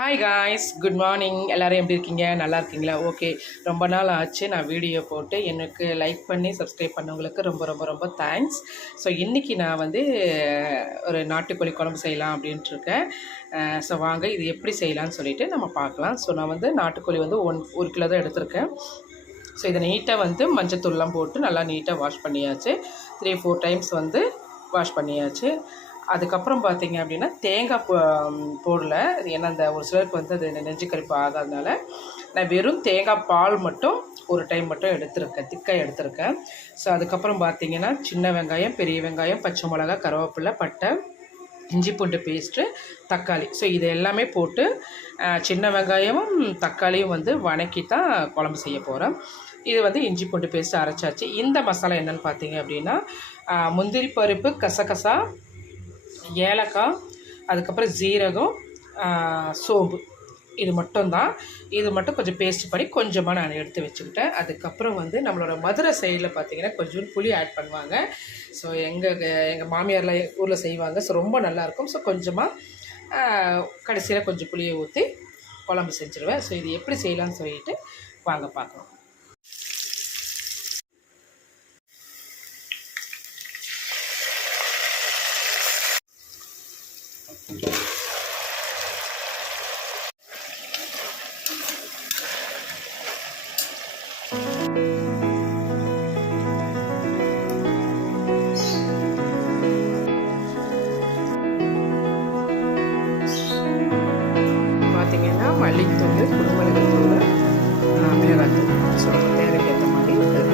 Hi guys, good morning. எல்லோரும் எப்படி இருக்கீங்க? நல்லா இருக்கீங்களா? ஓகே, ரொம்ப நாள் ஆச்சு நான் வீடியோ போட்டு. எனக்கு லைக் பண்ணி சப்ஸ்கிரைப் பண்ணவங்களுக்கு ரொம்ப ரொம்ப ரொம்ப தேங்க்ஸ். ஸோ இன்றைக்கி நான் வந்து ஒரு நாட்டுக்கோழி குழம்பு செய்யலாம் அப்படின்ட்டு இருக்கேன். ஸோ வாங்க இது எப்படி செய்யலான்னு சொல்லிவிட்டு நம்ம பார்க்கலாம். ஸோ நான் வந்து நாட்டுக்கோழி வந்து 1 கிலோ தான் எடுத்திருக்கேன். ஸோ இதை நீட்டாக வந்து மஞ்சத்தூள்லாம் போட்டு நல்லா நீட்டாக வாஷ் பண்ணியாச்சு. 3-4 டைம்ஸ் வந்து வாஷ் பண்ணியாச்சு. அதுக்கப்புறம் பார்த்தீங்க அப்படின்னா தேங்காய் போடல. ஏன்னா அந்த ஒரு சிலருக்கு வந்து அது நெஞ்சு கரிப்பு ஆகாதனால நான் வெறும் தேங்காய் பால் மட்டும் ஒரு டைம் மட்டும் எடுத்திருக்கேன், திக்காக எடுத்திருக்கேன். ஸோ அதுக்கப்புறம் பார்த்தீங்கன்னா சின்ன வெங்காயம், பெரிய வெங்காயம், பச்சை மிளகா, கருவேப்பிலை, பட்டை, இஞ்சி பூண்டு பேஸ்ட்டு, தக்காளி. ஸோ இது எல்லாமே போட்டு சின்ன வெங்காயமும் தக்காளியும் வந்து வணக்கி தான் குழம்பு செய்ய போகிறேன். இது வந்து இஞ்சி பூண்டு பேஸ்ட்டு அரைச்சாச்சு. இந்த மசாலா என்னென்னு பார்த்தீங்க அப்படின்னா முந்திரி பருப்பு, கசகசா, ஏலக்காய், அதுக்கப்புறம் ஜீரகம், சோம்பு, இது மட்டும்தான். இது மட்டும் கொஞ்சம் பேஸ்ட் பண்ணி கொஞ்சமாக நான் எடுத்து வச்சுக்கிட்டேன். அதுக்கப்புறம் வந்து நம்மளோட மதுரை சைடில் பார்த்திங்கன்னா கொஞ்சம் புளி ஆட் பண்ணுவாங்க. ஸோ எங்கள் மாமியாரில் ஊரில் செய்வாங்க. ஸோ ரொம்ப நல்லாயிருக்கும். ஸோ கொஞ்சமாக கடைசியில் கொஞ்சம் புளியை ஊற்றி குழம்பு செஞ்சுருவேன். ஸோ இது எப்படி செய்யலான்னு சொல்லிட்டு வாங்க பார்க்கலாம். பார்த்தீங்கன்னா மல்லித்தூள், குருமிளகுத்தூள், மிளகாத்தூள். ஸோ தேவைக்கு ஏற்ற மாதிரி இருக்குது.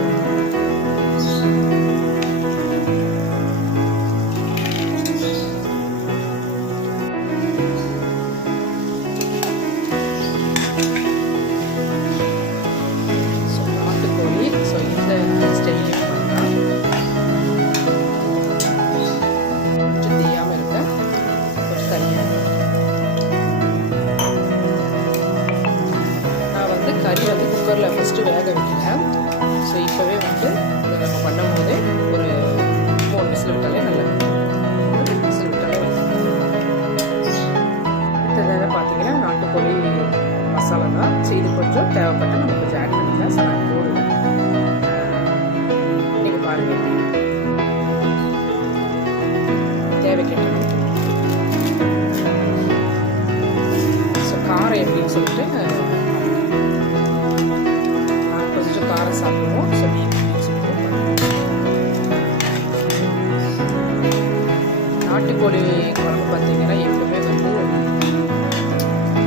கறி வந்து குக்கரில் ஃபஸ்ட்டு வேக வைக்கிறேன். ஸோ இப்போவே வந்து இதை நம்ம பண்ணும் போது ஒரு 3 விசில் விட்டாலே நல்லா விசில் விட்டாலே அடுத்ததாக பார்த்தீங்கன்னா நாட்டுக்கோழி மசாலா தான். ஸோ இது கொஞ்சம் தேவைப்பட்டு நம்ம கொஞ்சம் ஆட் பண்ணிக்கலாம். ஸோ நான் போடுவேன். நீங்கள் பாருங்கள் தேவைக்கேற்ற. ஸோ காரம் எப்படின்னு சொல்லிட்டு காரம் சாப்பிடுவோம். சொல்லி நாட்டுக்கோழி குழம்பு பார்த்தீங்கன்னா எப்பவுமே வந்து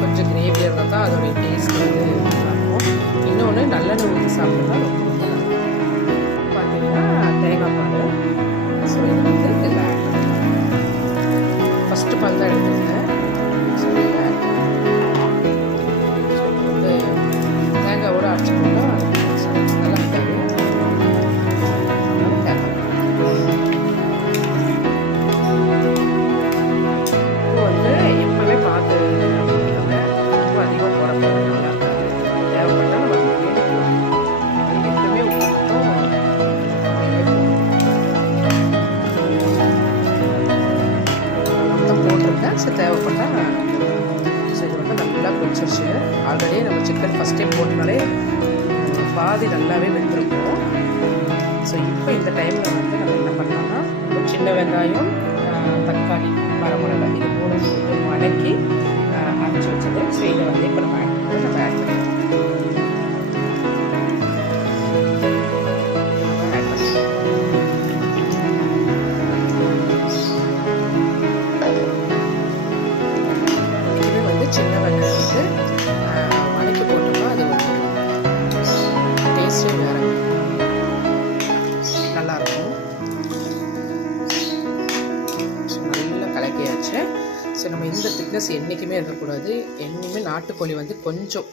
கொஞ்சம் கிரேவியாக இருந்தால் தான் அதோடைய டேஸ்ட் வந்து நல்லாயிருக்கும். இன்னொன்று நல்லெண்ணெய் ஊற்றி சாப்பிட்டா ரொம்ப ரொம்ப நல்லாயிருக்கும். பார்த்தீங்கன்னா தேங்காய் பால். ஸோ இது வந்து இதில் ஆட் பண்ணிக்கலாம். ஃபஸ்ட்டு பால் தான் எடுத்துருக்கேன். ஸோ இதில் ஆட் வந்து தேங்காயோட அரைச்சிக்கோங்க. ஸோ தேவைப்பட்டால் ஸோ இது வந்து நல்லா கொதிச்சிருச்சு. ஆல்ரெடி நம்ம சிக்கன் ஃபஸ்ட் டைம் போட்டனாலே பாதி நல்லாவே வெந்திருக்கும். ஸோ இப்போ இந்த டைமில் வந்து நம்ம என்ன பண்ணலாம்னா சின்ன வெங்காயம், தக்காளி, வரமிளகாய் இது 3 வதக்கி அரைச்சி வச்சது. ஸோ இதை வந்து இப்போ நம்ம ஆட் பண்ணிக்கலாம். சின்ன வெங்காயம் வந்து வதக்கி போட்டோம்னா அது ஒரு டேஸ்ட்டே வேறு நல்லாயிருக்கும். ஸோ நல்லா கலக்கியாச்சு. ஸோ நம்ம இந்த திக்னஸ் என்றைக்குமே இருக்கக்கூடாது. என்றைக்குமே நாட்டுக்கோழி வந்து கொஞ்சம்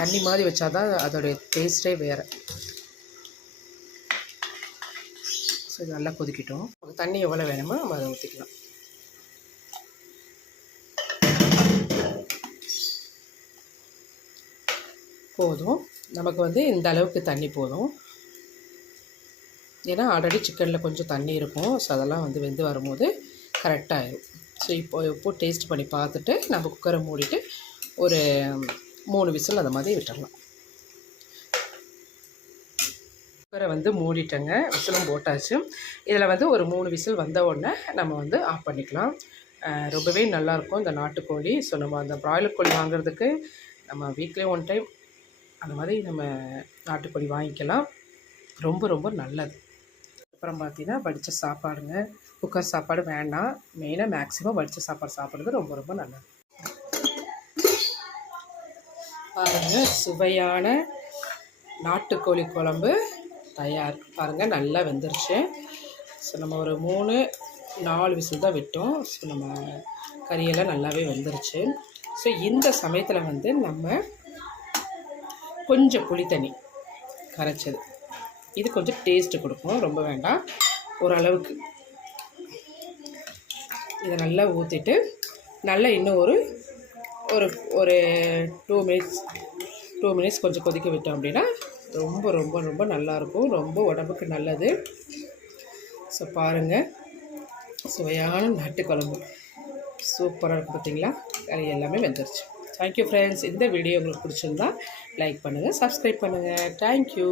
தண்ணி மாதிரி வச்சா தான் அதோடைய டேஸ்ட்டே வேறு. ஸோ இது நல்லா கொதிக்கிட்டோம். தண்ணி எவ்வளோ வேணுமோ நம்ம அதை ஊற்றிக்கலாம். போதும், நமக்கு வந்து இந்த அளவுக்கு தண்ணி போதும். ஏன்னா ஆல்ரெடி சிக்கனில் கொஞ்சம் தண்ணி இருக்கும். ஸோ அதெல்லாம் வந்து வெந்து வரும்போது கரெக்டாகிடும். ஸோ இப்போ டேஸ்ட் பண்ணி பார்த்துட்டு நம்ம குக்கரை மூடிட்டு ஒரு 3 விசில் அந்த மாதிரி விட்டுடலாம். குக்கரை வந்து மூடிட்டேங்க, விசிலும் போட்டாச்சு. இதில் வந்து ஒரு 3 விசில் வந்த உடனே நம்ம வந்து ஆஃப் பண்ணிக்கலாம். ரொம்பவே நல்லாயிருக்கும் இந்த நாட்டுக்கோழி. ஸோ நம்ம அந்த ப்ராய்லர் கோழி வாங்குறதுக்கு நம்ம வீக்லி 1 டைம் அந்த மாதிரி நம்ம நாட்டுக்கோழி வாங்கிக்கலாம். ரொம்ப ரொம்ப நல்லது. அப்புறம் பார்த்திங்கன்னா வடித்த சாப்பாடுங்க. குக்கர் சாப்பாடு வேண்டாம், மெயினாக மேக்ஸிமம் வடித்த சாப்பாடு சாப்பிட்றது ரொம்ப ரொம்ப நல்லது. பாருங்கள், சுவையான நாட்டுக்கோழி குழம்பு தயார். பாருங்கள், நல்லா வெந்துருச்சு. ஸோ நம்ம ஒரு 3-4 விசில் தான் விட்டோம். ஸோ நம்ம கறியெல்லாம் நல்லாவே வெந்துருச்சு. ஸோ இந்த சமயத்தில் வந்து நம்ம கொஞ்சம் புளி தண்ணி கரைச்சது, இது கொஞ்சம் டேஸ்ட்டு கொடுக்கும், ரொம்ப வேண்டாம், ஓரளவுக்கு இதை நல்லா ஊற்றிட்டு நல்லா இன்னும் ஒரு ஒரு ஒரு 2 மினிட்ஸ் கொஞ்சம் கொதிக்க விட்டோம் அப்படின்னா ரொம்ப ரொம்ப ரொம்ப நல்லாயிருக்கும், ரொம்ப உடம்புக்கு நல்லது. ஸோ பாருங்கள், சுவையான நாட்டுக்குழம்பு சூப்பராக இருக்கும் பார்த்தீங்களா. கறி எல்லாமே வெந்துருச்சு. Thank you friends. இந்த வீடியோ உங்களுக்கு பிடிச்சிருந்தா லைக் பண்ணுங்கள், சப்ஸ்கிரைப் பண்ணுங்கள். தேங்க்யூ.